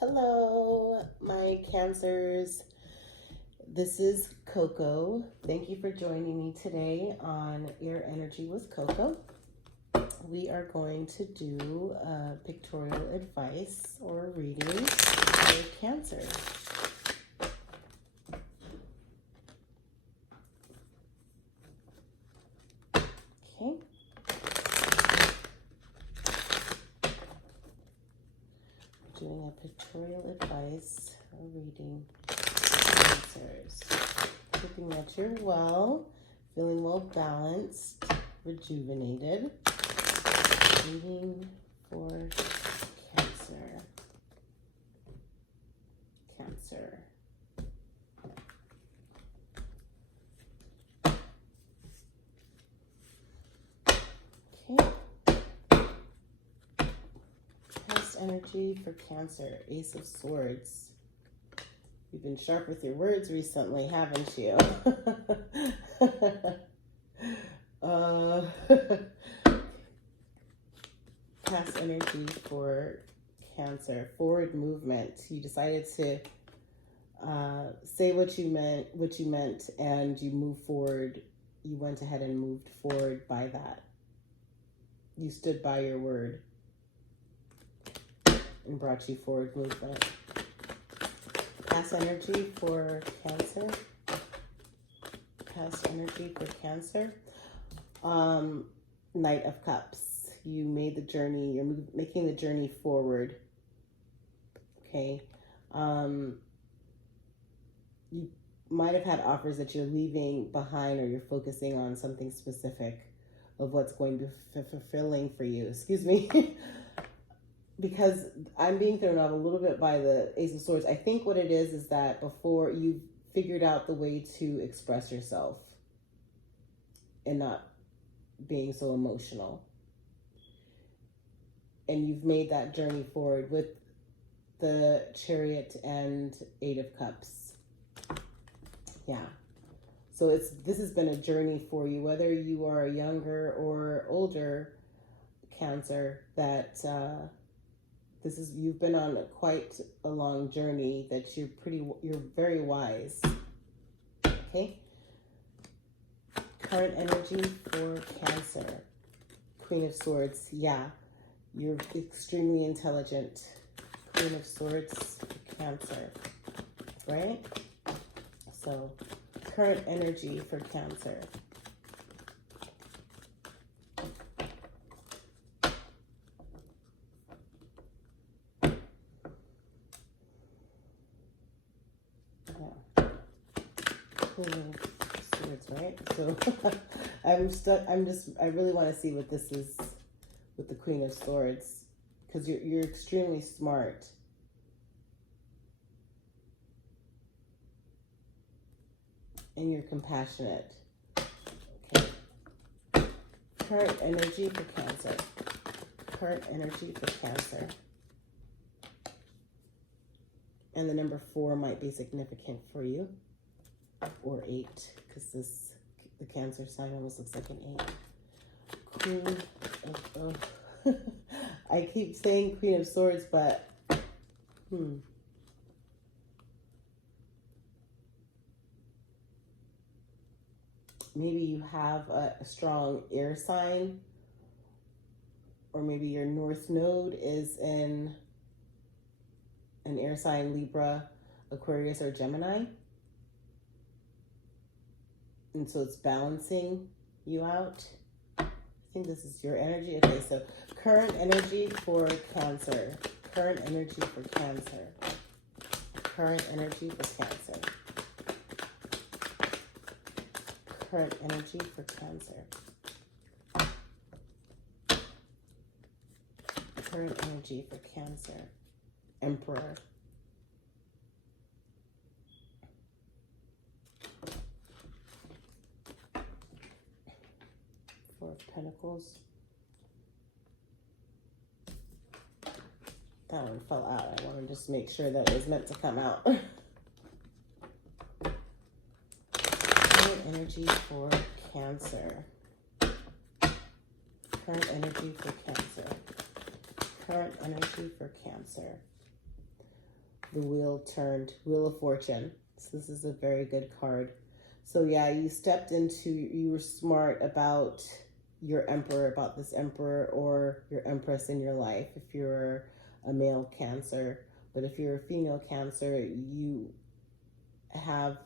Hello, my Cancers. This is Coco. Thank you for joining me today on Air Energy with Coco. We are going to do pictorial advice or reading for Cancer. Okay. Doing a pictorial advice or reading Cancers. Hoping that you're well, feeling well balanced, rejuvenated. Reading for Cancer. Cancer. Okay. Past energy for Cancer. Ace of Swords. You've been sharp with your words recently, haven't you? Past energy for Cancer. Forward movement. You decided to say what you meant, and you move forward. You went ahead and moved forward by that. You stood by your word and brought you forward movement. Past energy for Cancer. Past energy for Cancer. Knight of Cups. You made the journey. You're making the journey forward. Okay. You might have had offers that you're leaving behind, or you're focusing on something specific of what's going to be fulfilling for you. Excuse me. Because I'm being thrown off a little bit by the Ace of Swords. I think what it is that before you've figured out the way to express yourself and not being so emotional. And you've made that journey forward with the Chariot and Eight of Cups. Yeah. So this has been a journey for you, whether you are younger or older Cancer, that you've been on quite a long journey, that you're very wise. Okay. Current energy for Cancer. Queen of Swords. Yeah. You're extremely intelligent. Queen of Swords for Cancer. Right? So, current energy for Cancer. Swords, right? So I really want to see what this is with the Queen of Swords, because you're extremely smart. And you're compassionate. Okay. Current energy for Cancer. Current energy for Cancer. And the number 4 might be significant for you. Or 8, because the Cancer sign almost looks like an 8. Queen of, I keep saying Queen of Swords, but maybe you have a strong air sign, or maybe your North Node is in an air sign, Libra, Aquarius, or Gemini. And so it's balancing you out. I think this is your energy. Okay, so current energy for Cancer. Current energy for Cancer. Current energy for Cancer. Current energy for Cancer. Current energy for Cancer. Emperor. Four of Pentacles. That one fell out. I want to just make sure that it was meant to come out. Current energy for Cancer. Current energy for Cancer. Current energy for Cancer. The Wheel turned, Wheel of Fortune. So this is a very good card. So yeah, you were smart about your emperor, about this emperor or your empress in your life, if you're a male Cancer. But if you're a female Cancer, you have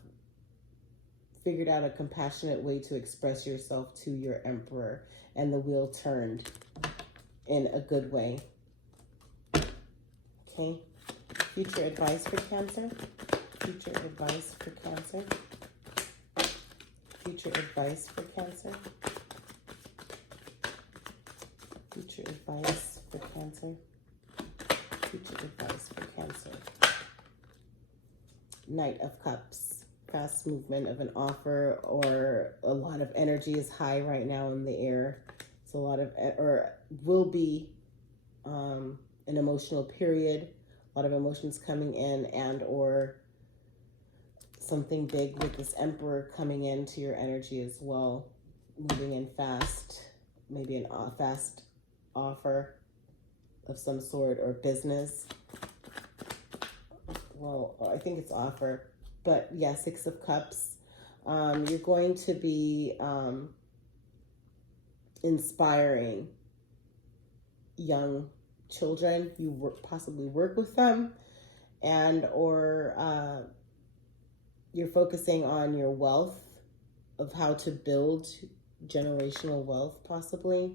figured out a compassionate way to express yourself to your emperor, and the wheel turned in a good way. Okay. Future advice for Cancer. Future advice for Cancer. Future advice for Cancer. Future advice for Cancer. Future advice for Cancer. Knight of Cups. Fast movement of an offer, or a lot of energy is high right now in the air. So a lot of, or will be an emotional period. A lot of emotions coming in, and or something big with this Emperor coming into your energy as well. Moving in fast. Maybe a fast offer of some sort, or business. Well, I think it's offer. But yeah, Six of Cups. You're going to be inspiring young children. You possibly work with them, and or you're focusing on your wealth, of how to build generational wealth, possibly.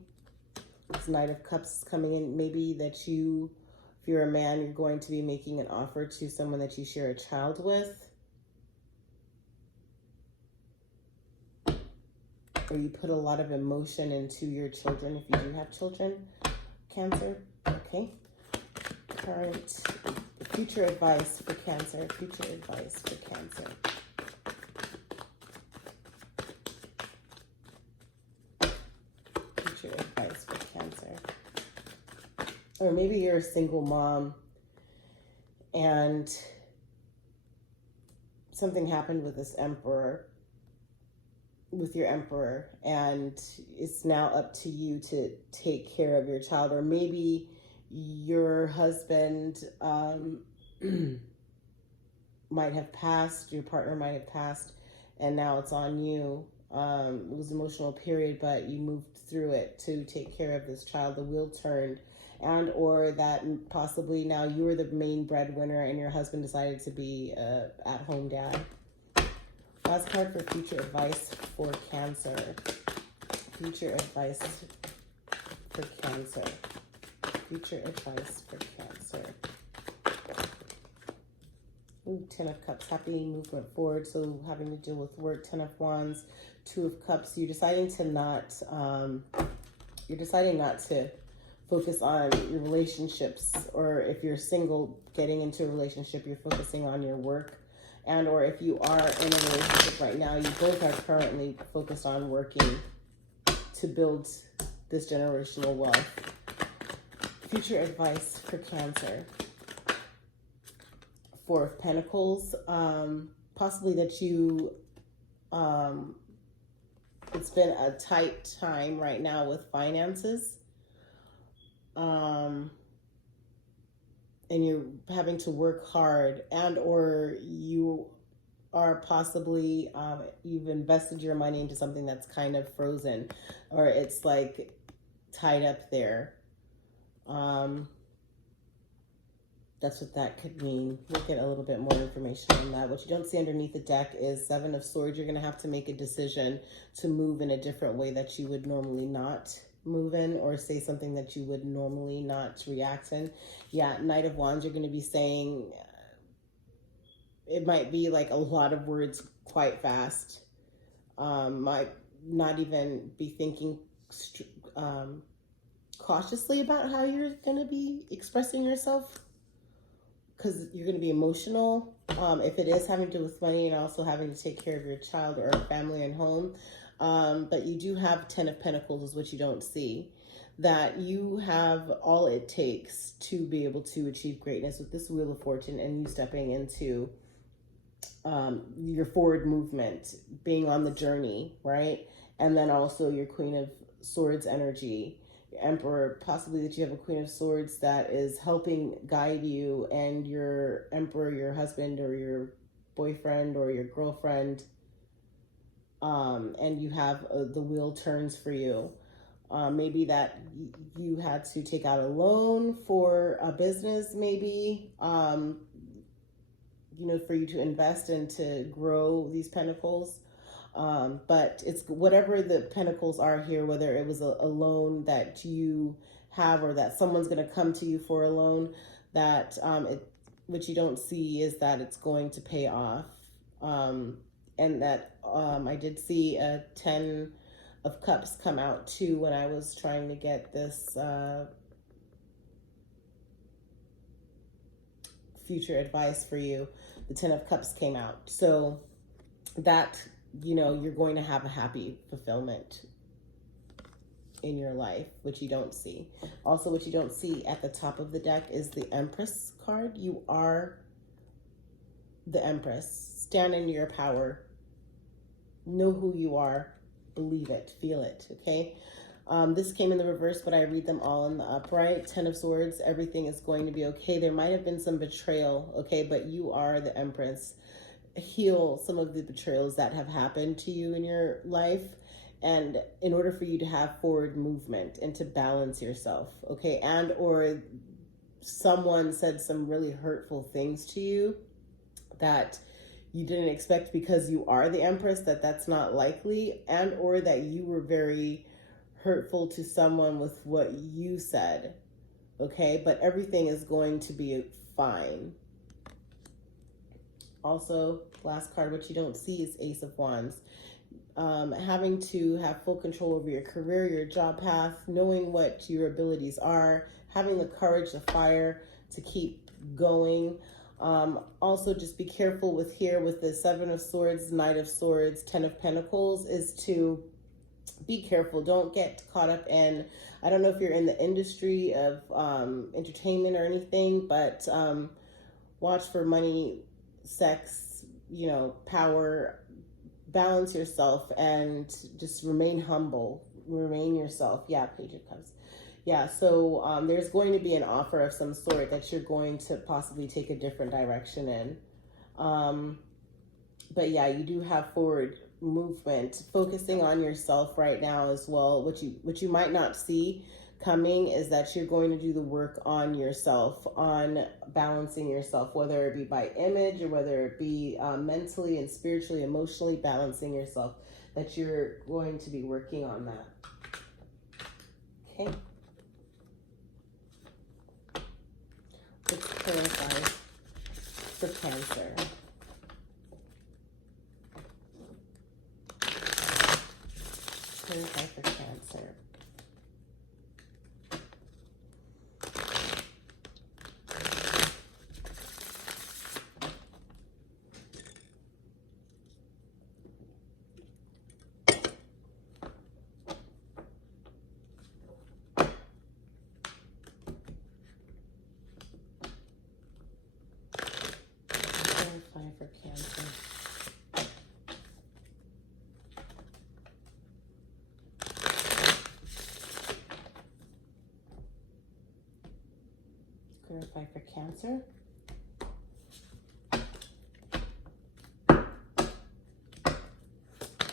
This Knight of Cups is coming in. Maybe that you, if you're a man, you're going to be making an offer to someone that you share a child with. Or you put a lot of emotion into your children, if you do have children, Cancer. Okay. Current, future advice for Cancer. Future advice for Cancer. Future advice for Cancer. Or maybe you're a single mom and something happened with this Emperor, with your Emperor, and it's now up to you to take care of your child. Or maybe your husband might have passed, your partner might have passed, and now it's on you. It was an emotional period, but you moved through it to take care of this child. The wheel turned, and or that possibly now you were the main breadwinner and your husband decided to be at-home dad. Last card for future advice for Cancer. Future advice for Cancer. Future advice for Cancer. Ooh, Ten of Cups. Happy movement forward. So having to deal with work. Ten of Wands. Two of Cups. You're deciding to not. You're deciding not to focus on your relationships, or if you're single, getting into a relationship, you're focusing on your work. And or if you are in a relationship right now, you both are currently focused on working to build this generational wealth. Future advice for Cancer. Four of Pentacles. Possibly that you, it's been a tight time right now with finances. And you're having to work hard, and or you are possibly, you've invested your money into something that's kind of frozen, or it's like tied up there. That's what that could mean. We'll get a little bit more information on that. What you don't see underneath the deck is Seven of Swords. You're going to have to make a decision to move in a different way that you would normally not move in, or say something that you would normally not react in. Yeah, Knight of Wands, you're going to be saying, it might be like a lot of words quite fast. Might not even be thinking cautiously about how you're going to be expressing yourself, because you're going to be emotional. If it is having to do with money and also having to take care of your child or family and home. But you do have Ten of Pentacles is what you don't see. That you have all it takes to be able to achieve greatness with this Wheel of Fortune, and you stepping into your forward movement, being on the journey, right? And then also your Queen of Swords energy. your Emperor, possibly that you have a Queen of Swords that is helping guide you, and your Emperor, your husband or your boyfriend or your girlfriend, and you have the wheel turns for you. Maybe that you had to take out a loan for a business, maybe, you know, for you to invest and to grow these pentacles. But it's whatever the pentacles are here, whether it was a loan that you have or that someone's going to come to you for a loan, that what you don't see is that it's going to pay off. And that I did see a 10 of Cups come out too when I was trying to get this future advice for you. The 10 of Cups came out. So that, you know, you're going to have a happy fulfillment in your life, which you don't see. Also, what you don't see at the top of the deck is the Empress card. You are the Empress. Stand in your power. Know who you are. Believe it. Feel it. Okay? This came in the reverse, but I read them all in the upright. 10 of Swords. Everything is going to be okay. There might have been some betrayal, okay? But you are the Empress. Heal some of the betrayals that have happened to you in your life, and in order for you to have forward movement and to balance yourself, okay? And or someone said some really hurtful things to you that you didn't expect, because you are the Empress, that's not likely, and or that you were very hurtful to someone with what you said, okay? But everything is going to be fine. Also, last card, what you don't see is Ace of Wands. Having to have full control over your career, your job path, knowing what your abilities are, having the courage, the fire to keep going. Also, just be careful with the 7 of Swords, Knight of Swords, 10 of Pentacles, is to be careful. Don't get caught up in, I don't know if you're in the industry of entertainment or anything, but watch for money, sex, you know, power. Balance yourself and just remain humble. Remain yourself. Yeah, Page of Cups. Yeah, so there's going to be an offer of some sort that you're going to possibly take a different direction in. But yeah, you do have forward movement, focusing on yourself right now as well. What you might not see coming is that you're going to do the work on yourself, on balancing yourself, whether it be by image or whether it be mentally and spiritually, emotionally balancing yourself, that you're going to be working on that. Okay. Let's clarify for Cancer. Clarify for Cancer. For Cancer. Clarify for Cancer.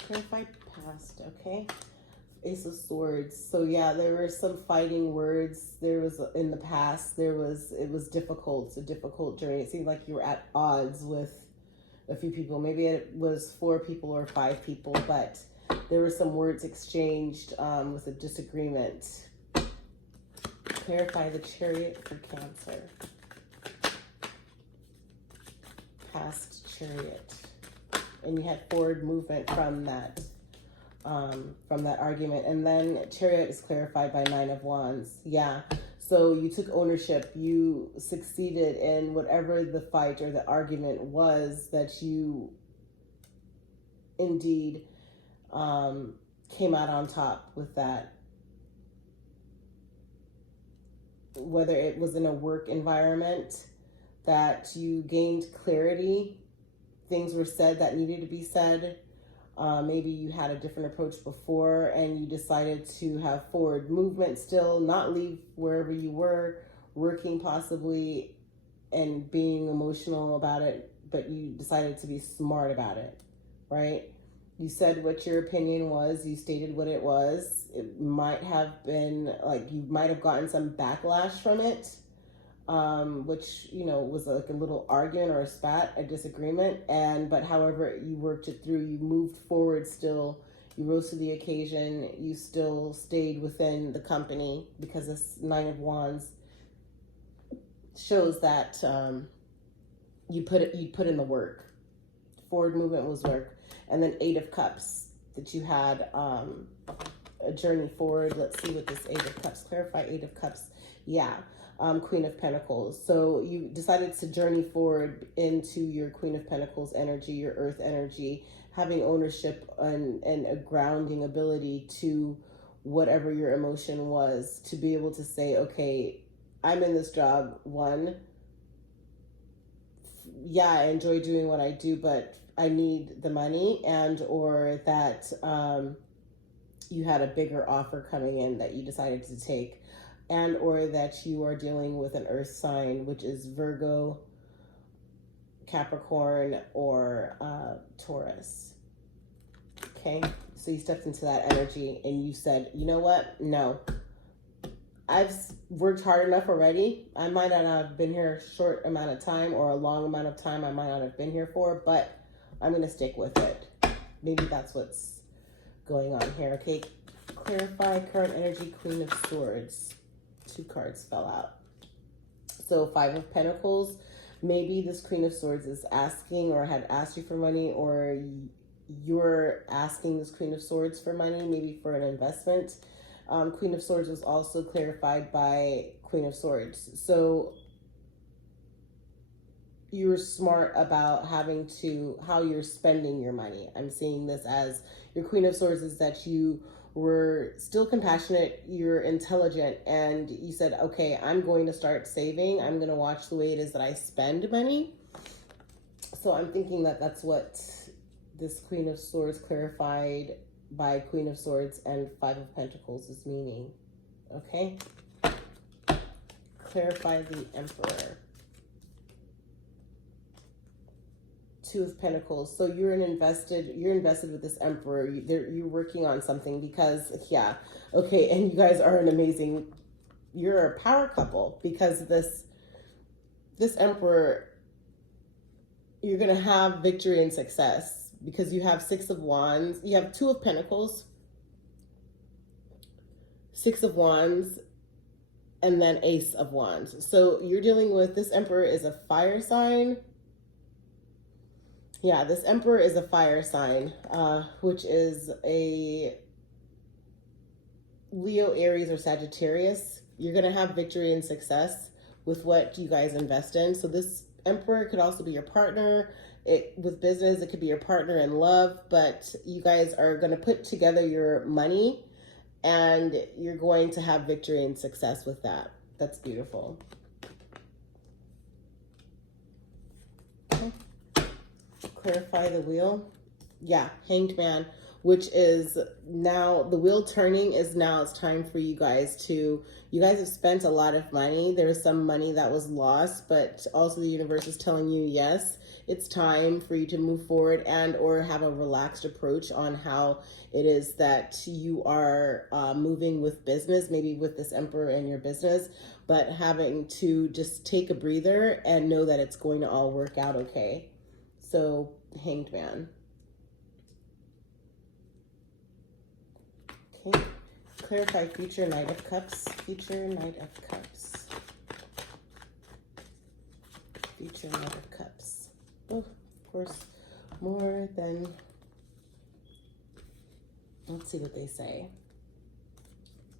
Clarify past, okay? Ace of Swords. So yeah, there were some fighting words. There was in the past. It was difficult. It's a difficult journey. It seemed like you were at odds with a few people. Maybe it was 4 people or 5 people, but there were some words exchanged with a disagreement. Clarify the Chariot for Cancer. Past Chariot. And you had forward movement from that argument. And then Chariot is clarified by 9 of Wands. Yeah. So you took ownership. You succeeded in whatever the fight or the argument was, that you indeed came out on top with that. Whether it was in a work environment, that you gained clarity, things were said that needed to be said. Maybe you had a different approach before and you decided to have forward movement still, not leave wherever you were working possibly and being emotional about it, but you decided to be smart about it, right? You said what your opinion was, you stated what it was. It might have been like you might have gotten some backlash from it, which, you know, was like a little argument or a spat, a disagreement. But however, you worked it through, you moved forward still, you rose to the occasion, you still stayed within the company, because this Nine of Wands shows that you put in the work. Forward movement was work. And then Eight of Cups, that you had a journey forward. Let's see what this Eight of Cups, clarify Eight of Cups. Yeah, Queen of Pentacles. So you decided to journey forward into your Queen of Pentacles energy, your earth energy, having ownership and a grounding ability to whatever your emotion was, to be able to say, okay, I'm in this job, one, yeah, I enjoy doing what I do, but I need the money, and or that you had a bigger offer coming in that you decided to take, and or that you are dealing with an earth sign, which is Virgo, Capricorn, or Taurus. Okay, so you stepped into that energy and you said, you know what? No, I've worked hard enough already. I might not have been here a short amount of time or a long amount of time I might not have been here for, but I'm going to stick with it. Maybe that's what's going on here. Okay, clarify current energy, Queen of Swords. 2 cards fell out. So 5 of Pentacles. Maybe this Queen of Swords is asking or had asked you for money, or you're asking this Queen of Swords for money, maybe for an investment. Queen of Swords was also clarified by Queen of Swords. So you're smart about how you're spending your money. I'm seeing this as your Queen of Swords is that you were still compassionate, you're intelligent, and you said, okay, I'm going to start saving. I'm going to watch the way it is that I spend money. So I'm thinking that that's what this Queen of Swords clarified by Queen of Swords and 5 of Pentacles is meaning. Okay? Clarify the Emperor. 2 of Pentacles. So you're invested with this Emperor. You're working on something because, yeah. Okay, and you guys are you're a power couple, because this Emperor, you're going to have victory and success. Because you have 6 of Wands, you have 2 of Pentacles, 6 of Wands, and then Ace of Wands. So you're dealing with, this Emperor is a fire sign. Yeah, this Emperor is a fire sign, which is a Leo, Aries, or Sagittarius. You're going to have victory and success with what you guys invest in. So this Emperor could also be your partner. With business, it could be your partner in love, but you guys are going to put together your money and you're going to have victory and success with that. That's beautiful. Okay. Clarify the wheel. Yeah, Hanged Man, which is now the wheel turning is now it's time for you guys have spent a lot of money. There's some money that was lost, but also the universe is telling you, yes, it's time for you to move forward and or have a relaxed approach on how it is that you are moving with business, maybe with this Emperor in your business, but having to just take a breather and know that it's going to all work out okay. So, Hanged Man. Okay, clarify future Knight of Cups. Future Knight of Cups. Future Knight of Cups. Oh, of course, more than, let's see what they say.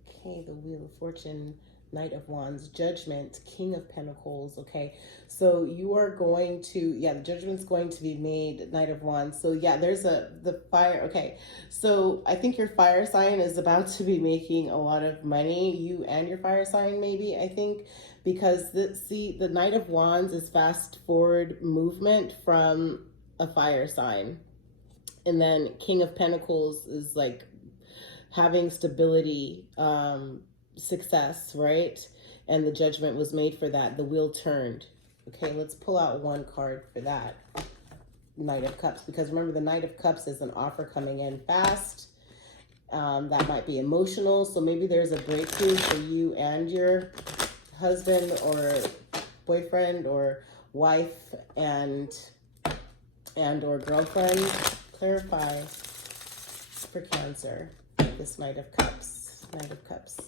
Okay, the Wheel of Fortune, Knight of Wands, Judgment, King of Pentacles. Okay, so you are going to, yeah, the judgment's going to be made, Knight of Wands. So yeah, there's the fire. Okay, so I think your fire sign is about to be making a lot of money, you and your fire sign maybe, I think, because the Knight of Wands is fast forward movement from a fire sign. And then King of Pentacles is like having stability, success, right? And the judgment was made for that. The wheel turned. Okay, let's pull out one card for that. Knight of Cups, because remember, the Knight of Cups is an offer coming in fast. That might be emotional. So maybe there's a breakthrough for you and your husband or boyfriend or wife and or girlfriend. Clarify for Cancer, this Knight of Cups. Knight of Cups.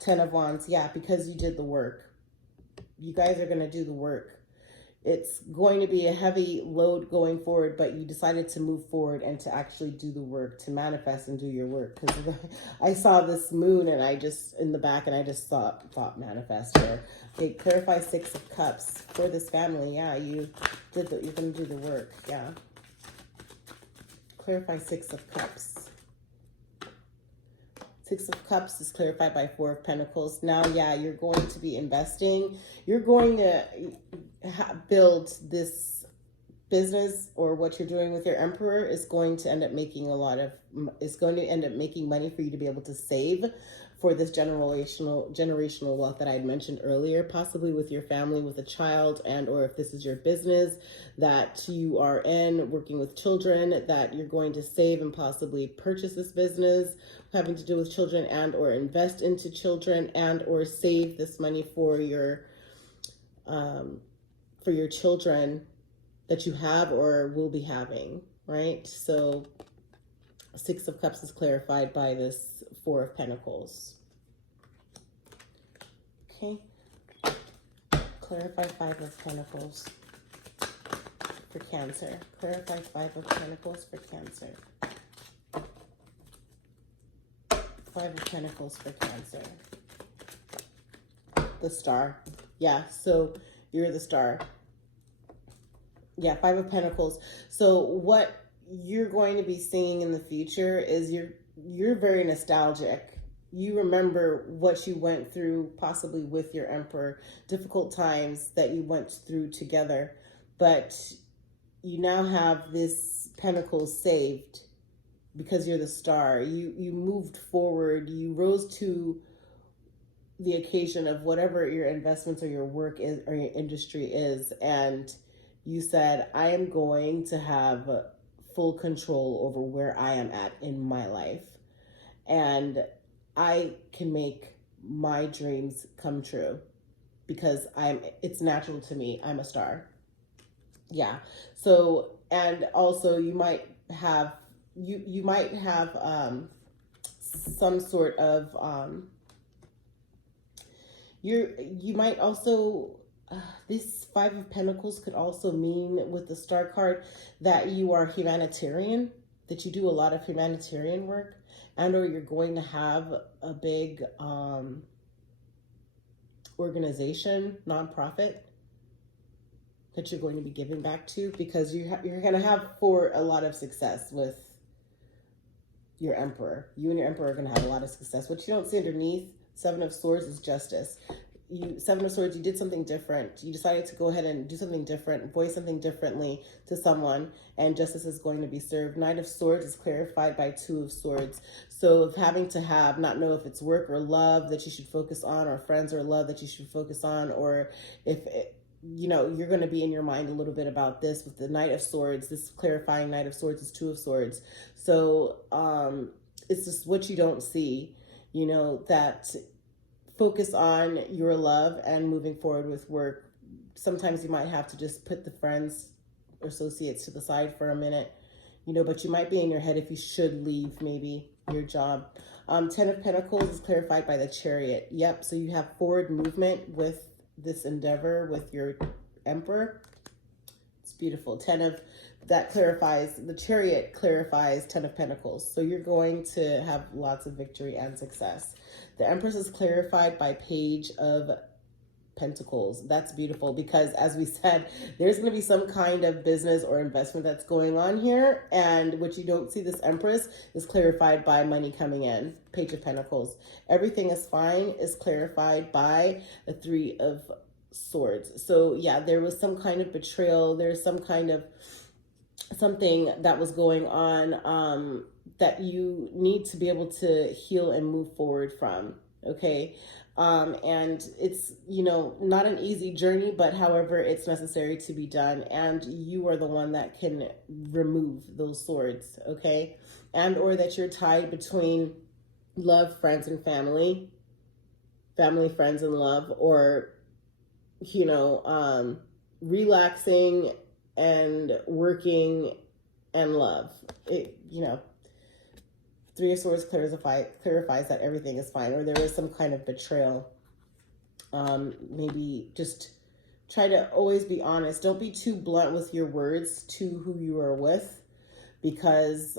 10 of Wands. Yeah, because you did the work. You guys are going to do the work. It's going to be a heavy load going forward, but you decided to move forward and to actually do the work, to manifest and do your work. Because I saw this moon and I just, in the back, and I just thought manifest here. Okay, clarify 6 of Cups for this family. Yeah, you did the, you're going to do the work. Yeah. Clarify 6 of Cups. 6 of Cups is clarified by 4 of Pentacles. Now, yeah, you're going to be investing. You're going to build this business, or what you're doing with your Emperor is going to end up making money for you to be able to save for this generational wealth that I had mentioned earlier, possibly with your family, with a child, and or if this is your business that you are in, working with children, that you're going to save and possibly purchase this business having to do with children, and or invest into children, and or save this money for your children that you have or will be having, right? So 6 of Cups is clarified by this 4 of Pentacles. Okay. Clarify 5 of Pentacles for Cancer. Clarify 5 of Pentacles for Cancer. 5 of Pentacles for Cancer. The Star. Yeah, so you're the Star. Yeah, 5 of Pentacles. So what you're going to be seeing in the future is you're very nostalgic. You remember what you went through, possibly with your Emperor, difficult times that you went through together, but you now have this Pentacles saved because you're the Star. You moved forward. You rose to the occasion of whatever your investments or your work is or your industry is, and you said, I am going to have full control over where I am at in my life, and I can make my dreams come true because it's natural to me. I'm a Star. Yeah. So, and also you might have some sort of you might also this 5 of Pentacles could also mean, with the Star card, that you are humanitarian, that you do a lot of humanitarian work, and or you're going to have a big organization, nonprofit, that you're going to be giving back to, because you're going to have for a lot of success with your Emperor. You and your Emperor are going to have a lot of success. What you don't see underneath 7 of Swords is justice. 7 of Swords, you did something different. You decided to go ahead and do something different, voice something differently to someone, and justice is going to be served. 9 of Swords is clarified by 2 of Swords. So of having to not know if it's work or love that you should focus on, or friends or love that you should focus on, or if you're going to be in your mind a little bit about this with the Knight of Swords. This clarifying Knight of Swords is 2 of Swords. So it's just what you don't see, that focus on your love and moving forward with work. Sometimes you might have to just put the friends or associates to the side for a minute, but you might be in your head if you should leave maybe your job. 10 of Pentacles is clarified by the Chariot. Yep, so you have forward movement with this endeavor with your Emperor. It's beautiful. The Chariot clarifies 10 of Pentacles. So you're going to have lots of victory and success. The Empress is clarified by Page of Pentacles. That's beautiful, because as we said, there's going to be some kind of business or investment that's going on here, and what you don't see, this Empress is clarified by money coming in. Page of Pentacles. Everything is fine is clarified by the 3 of Swords. So yeah, there was some kind of betrayal. There's some kind of something that was going on that you need to be able to heal and move forward from. Okay. And it's, you know, not an easy journey, but however, it's necessary to be done. And you are the one that can remove those swords. Okay. And, or that you're tied between love, friends, and family, friends, and love, or, you know, relaxing and working and love. It, you know, Three of Swords clarifies that everything is fine, or there is some kind of betrayal. Maybe just try to always be honest. Don't be too blunt with your words to who you are with, because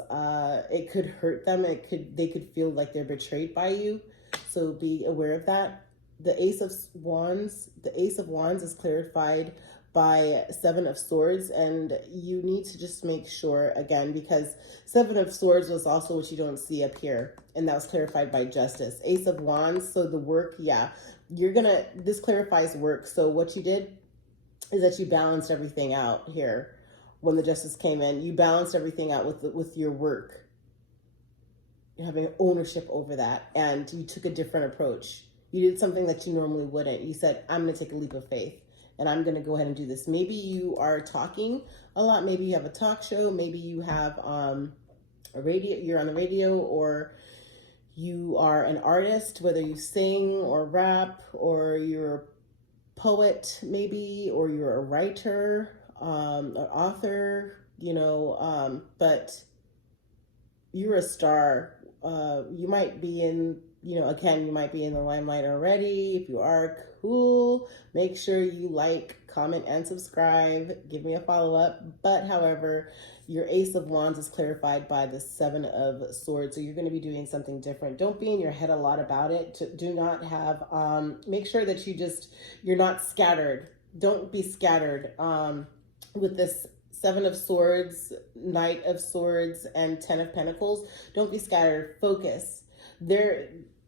it could hurt them. They could feel like they're betrayed by you. So be aware of that. The Ace of Wands is clarified by Seven of Swords, and you need to just make sure, again, because Seven of Swords was also what you don't see up here, and that was clarified by Justice. Ace of Wands, so the work, yeah, this clarifies work. So what you did is that you balanced everything out here. When the Justice came in, you balanced everything out with your work. You're having ownership over that, and you took a different approach. You did something that you normally wouldn't. You said, I'm going to take a leap of faith, and I'm going to go ahead and do this. Maybe you are talking a lot. Maybe you have a talk show. Maybe you have a radio. You're on the radio, or you are an artist, whether you sing or rap, or you're a poet, maybe, or you're a writer, an author, you know, but you're a star. You might be in, you know, again, you might be in the limelight already. If you are, cool. Make sure you like, comment, and subscribe. Give me a follow-up. But however, your Ace of Wands is clarified by the Seven of Swords. So you're going to be doing something different. Don't be in your head a lot about it. Do not have, make sure that you're not scattered. Don't be scattered with this Seven of Swords, Knight of Swords, and Ten of Pentacles. Don't be scattered. Focus.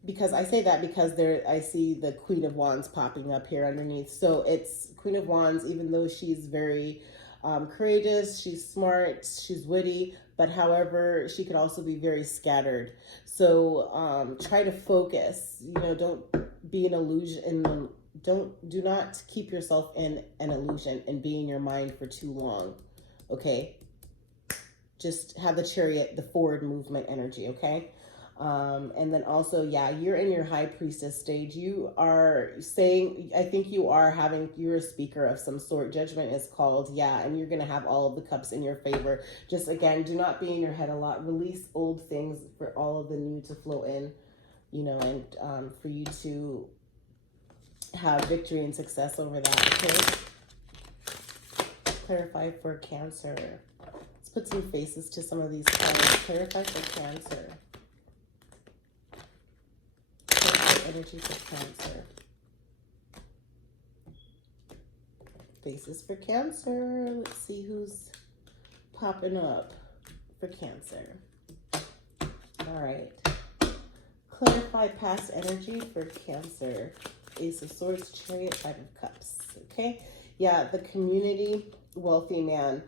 Because I say that because I see the Queen of Wands popping up here underneath. So it's Queen of Wands, even though she's very courageous, she's smart, she's witty, but however, she could also be very scattered. So try to focus. You know, don't be an illusion. Do not keep yourself in an illusion and be in your mind for too long. Okay? Just have the Chariot, the forward movement energy, okay? And then also, yeah, you're in your High Priestess stage. You are saying, I think you're a speaker of some sort. Judgment is called, yeah, and you're going to have all of the cups in your favor. Just, again, do not be in your head a lot. Release old things for all of the new to flow in, you know, and for you to have victory and success over that, okay? Clarify for Cancer. Let's put some faces to some of these cards. Clarify for Cancer. Energy for Cancer. Faces for Cancer. Let's see who's popping up for Cancer. All right. Clarify past energy for Cancer. Ace of Swords, Chariot, Five of Cups. Okay. Yeah, the community, wealthy man.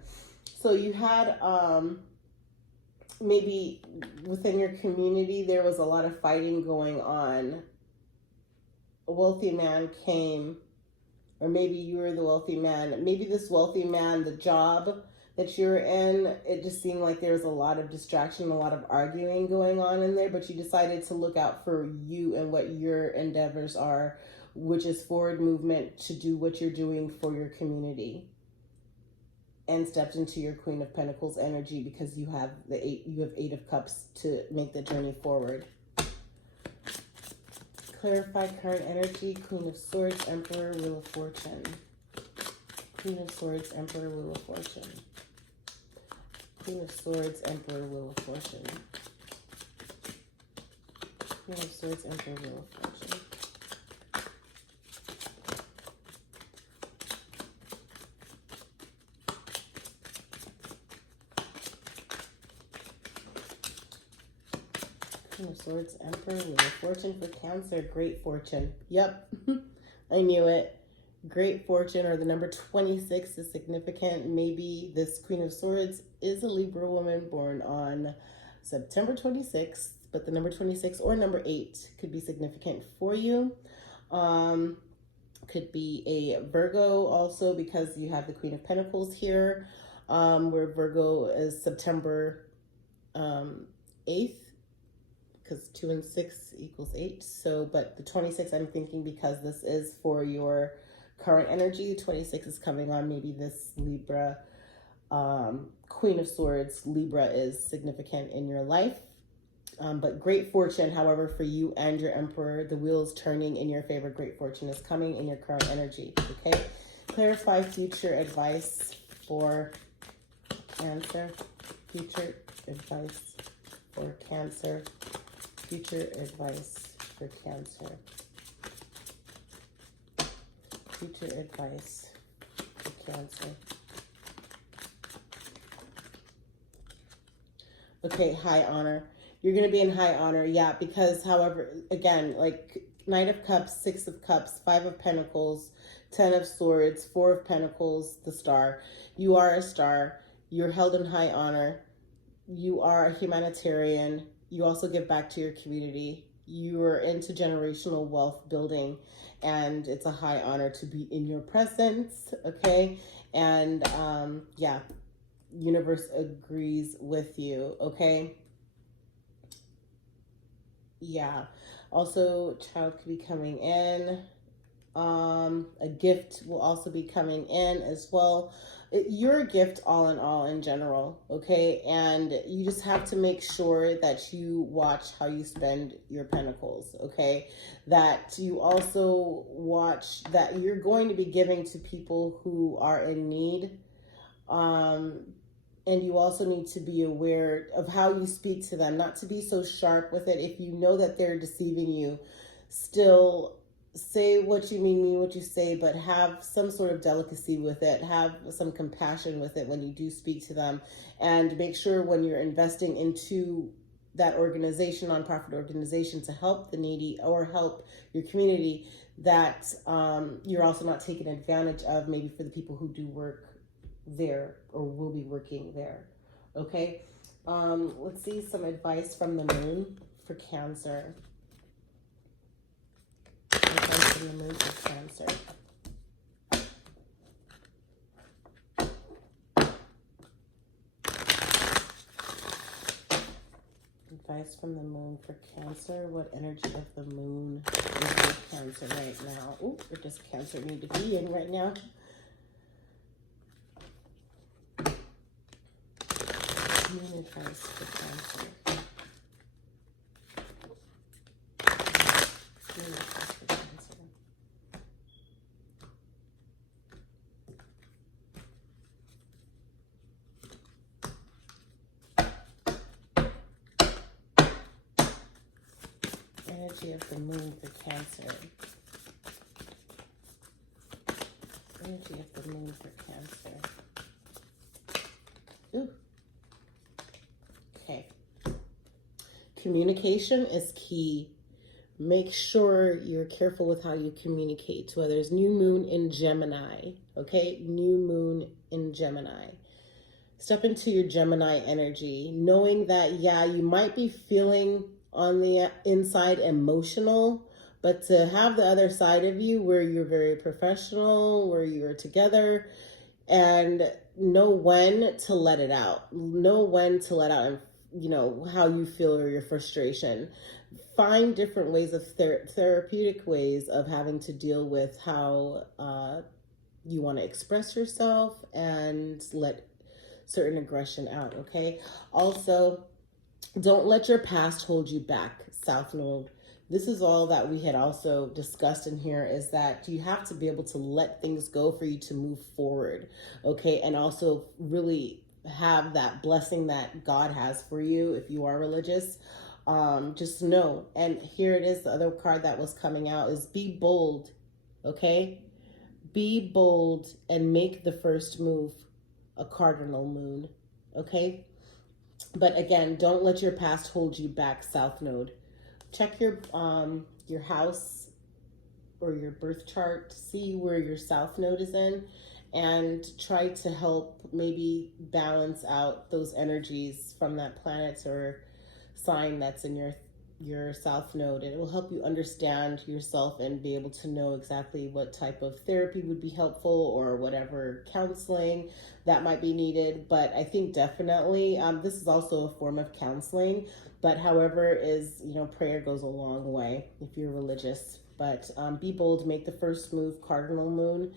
So you had maybe within your community there was a lot of fighting going on. A wealthy man came, or maybe you were the wealthy man. Maybe this wealthy man, the job that you're in, it just seemed like there was a lot of distraction, a lot of arguing going on in there, but you decided to look out for you and what your endeavors are, which is forward movement to do what you're doing for your community, and stepped into your Queen of Pentacles energy because you have Eight of Cups to make the journey forward. Clarify current energy. Queen of Swords, Emperor, Wheel of Fortune. Queen of Swords, Emperor, Wheel of Fortune. Queen of Swords, Emperor, Wheel of Fortune. Queen of Swords, Emperor, Wheel of Fortune. Queen of Swords, Emperor, Wheel of Fortune for Cancer. Great fortune. Yep. I knew it. great fortune, or the number 26 is significant. Maybe this Queen of Swords is a Libra woman born on September 26th, but the number 26 or number 8 could be significant for you. Could be a Virgo also, because you have the Queen of Pentacles here, where Virgo is September 8th, because 2 and 6 equals 8. So, but the 26, I'm thinking, because this is for your current energy, 26 is coming on maybe this Libra, Queen of Swords, Libra is significant in your life. But great fortune, however, for you and your Emperor, the wheel is turning in your favor. Great fortune is coming in your current energy, okay? Clarify future advice for Cancer. Future advice for Cancer. Future advice for Cancer. Future advice for Cancer. Okay, high honor. You're going to be in high honor, yeah, because, however, again, like Knight of Cups, 6 of Cups, 5 of Pentacles, 10 of Swords, 4 of Pentacles, the Star. You are a star. You're held in high honor. You are a humanitarian. You also give back to your community. You are into generational wealth building, and it's a high honor to be in your presence, okay? And, yeah, universe agrees with you, okay? Yeah. Also, child could be coming in. A gift will also be coming in as well. You're a gift all in all in general, okay? And you just have to make sure that you watch how you spend your pentacles, okay? That you also watch that you're going to be giving to people who are in need. And you also need to be aware of how you speak to them, not to be so sharp with it. If you know that they're deceiving you, still say what you mean what you say, but have some sort of delicacy with it. Have some compassion with it when you do speak to them. And make sure when you're investing into that organization, nonprofit organization, to help the needy or help your community, that you're also not taken advantage of, maybe for the people who do work there or will be working there, okay? Let's see some advice from the moon for Cancer. Advice from the moon for Cancer. Advice from the moon for Cancer. What energy of the moon is with Cancer right now? Oh, where does Cancer need to be in right now? Moon advice for Cancer. Moon advice for Cancer. Energy of the moon for Cancer. Energy of the moon for Cancer. Ooh. Okay. Communication is key. Make sure you're careful with how you communicate. So there's new moon in Gemini, okay? New moon in Gemini. Step into your Gemini energy, knowing that, yeah, you might be feeling on the inside emotional, but to have the other side of you where you're very professional, where you're together, and know when to let it out. Know when to let out, and you know, how you feel or your frustration. Find different ways of therapeutic ways of having to deal with how you want to express yourself and let certain aggression out, okay? Also, don't let your past hold you back, South Node. This is all that we had also discussed in here, is that you have to be able to let things go for you to move forward, okay? And also really have that blessing that God has for you if you are religious. Just know, and here it is, the other card that was coming out is be bold, okay? Be bold and make the first move, a cardinal moon, okay? But again, don't let your past hold you back, South Node. Check your house or your birth chart, see where your south node is in, and try to help maybe balance out those energies from that planet or sign that's in your south node. And it will help you understand yourself and be able to know exactly what type of therapy would be helpful or whatever counseling that might be needed. But I think definitely this is also a form of counseling, but however is, you know, prayer goes a long way if you're religious. But be bold, make the first move, cardinal moon.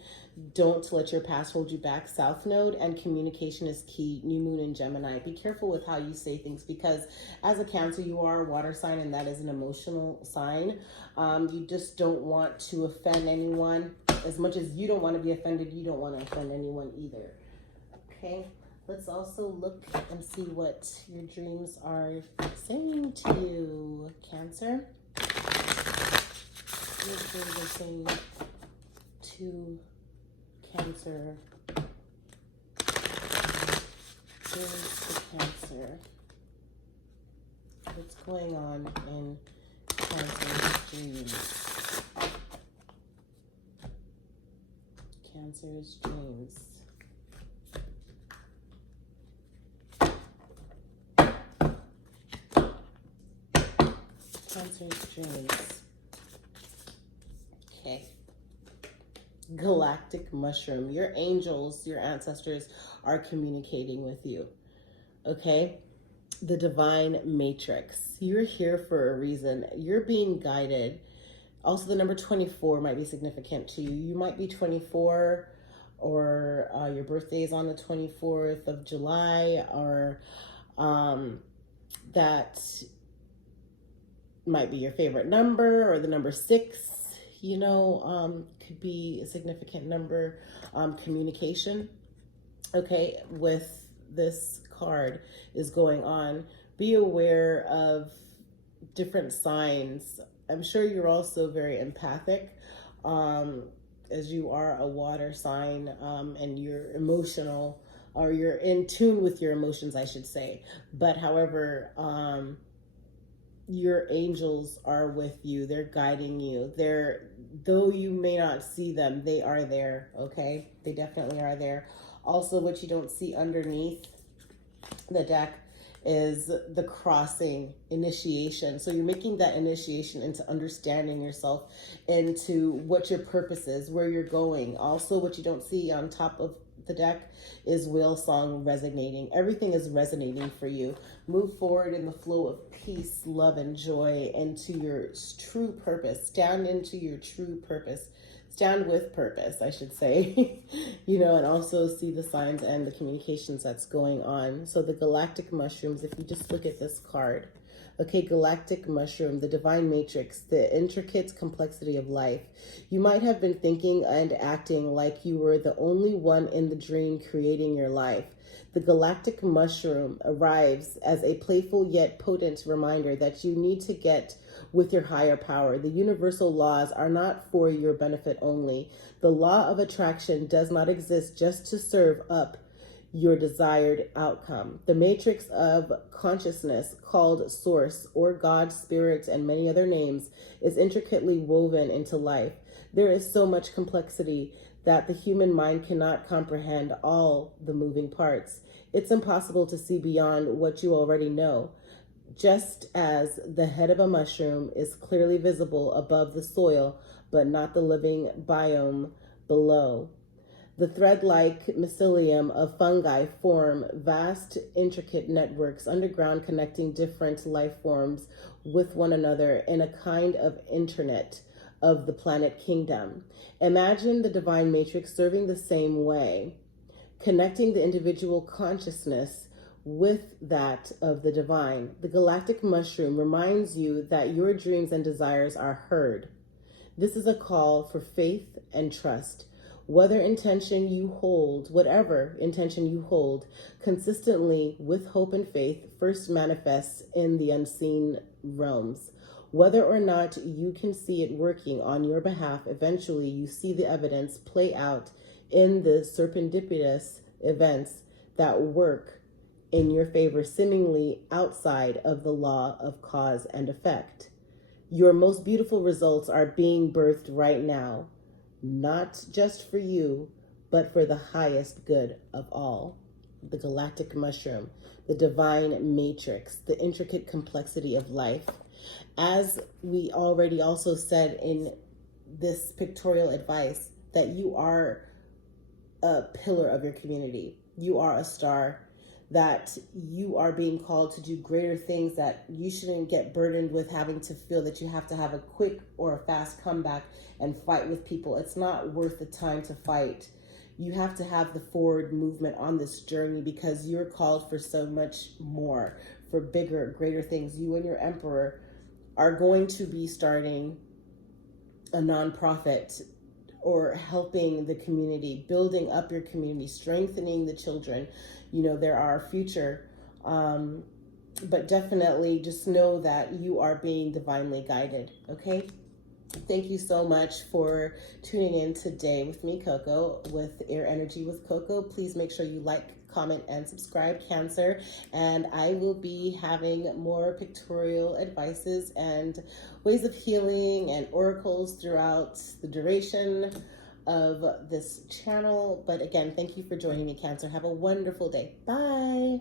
Don't let your past hold you back, south node, and communication is key, new moon in Gemini. Be careful with how you say things, because as a Cancer, you are a water sign, and that is an emotional sign. You just don't want to offend anyone. As much as you don't want to be offended, you don't want to offend anyone either. Okay, let's also look and see what your dreams are saying to you, Cancer. Your dreams are saying to Cancer. Dreams to Cancer. What's going on in Cancer's dreams? Cancer's dreams. Cancer's dreams. Okay. Galactic mushroom. Your angels, your ancestors are communicating with you. Okay. The divine matrix. You're here for a reason. You're being guided. Also, the number 24 might be significant to you. You might be 24, or your birthday is on the 24th of July, or that might be your favorite number, or the number 6, you know, could be a significant number. Communication, okay, with this card is going on. Be aware of different signs. I'm sure you're also very empathic, as you are a water sign, and you're emotional, or you're in tune with your emotions, I should say. But however, your angels are with you. They're guiding you. Though you may not see them, they are there, okay? They definitely are there. Also, what you don't see underneath the deck is the crossing, initiation. So you're making that initiation into understanding yourself, into what your purpose is, where you're going. Also, what you don't see on top of the deck is whale song resonating. Everything is resonating for you. Move forward in the flow of peace, love, and joy into your true purpose. Stand into your true purpose. Stand with purpose, I should say. You know, and also see the signs and the communications that's going on. So the galactic mushrooms, if you just look at this card, okay, galactic mushroom, the divine matrix, the intricate complexity of life. You might have been thinking and acting like you were the only one in the dream creating your life. The galactic mushroom arrives as a playful yet potent reminder that you need to get with your higher power. The universal laws are not for your benefit only. The law of attraction does not exist just to serve up your desired outcome. The matrix of consciousness, called Source or God, Spirit, and many other names, is intricately woven into life. There is so much complexity that the human mind cannot comprehend all the moving parts. It's impossible to see beyond what you already know. Just as the head of a mushroom is clearly visible above the soil, but not the living biome below. The thread-like mycelium of fungi form vast, intricate networks underground, connecting different life forms with one another in a kind of internet of the planet kingdom. Imagine the divine matrix serving the same way, connecting the individual consciousness with that of the divine. The galactic mushroom reminds you that your dreams and desires are heard. This is a call for faith and trust. Whatever intention you hold, consistently with hope and faith, first manifests in the unseen realms. Whether or not you can see it working on your behalf, eventually you see the evidence play out in the serendipitous events that work in your favor, seemingly outside of the law of cause and effect. Your most beautiful results are being birthed right now, not just for you, but for the highest good of all. The galactic mushroom, the divine matrix, the intricate complexity of life. As we already also said in this pictorial advice, that you are a pillar of your community. You are a star, that you are being called to do greater things, that you shouldn't get burdened with having to feel that you have to have a quick or a fast comeback and fight with people. It's not worth the time to fight. You have to have the forward movement on this journey because you're called for so much more, for bigger, greater things. You and your emperor are going to be starting a nonprofit or helping the community, building up your community, strengthening the children. You know, they're our future. But definitely just know that you are being divinely guided, okay? Thank you so much for tuning in today with me, Coco, with Air Energy with Coco. Please make sure you like, comment, and subscribe, Cancer. And I will be having more pictorial advices and ways of healing and oracles throughout the duration of this channel. But again, thank you for joining me, Cancer. Have a wonderful day. Bye.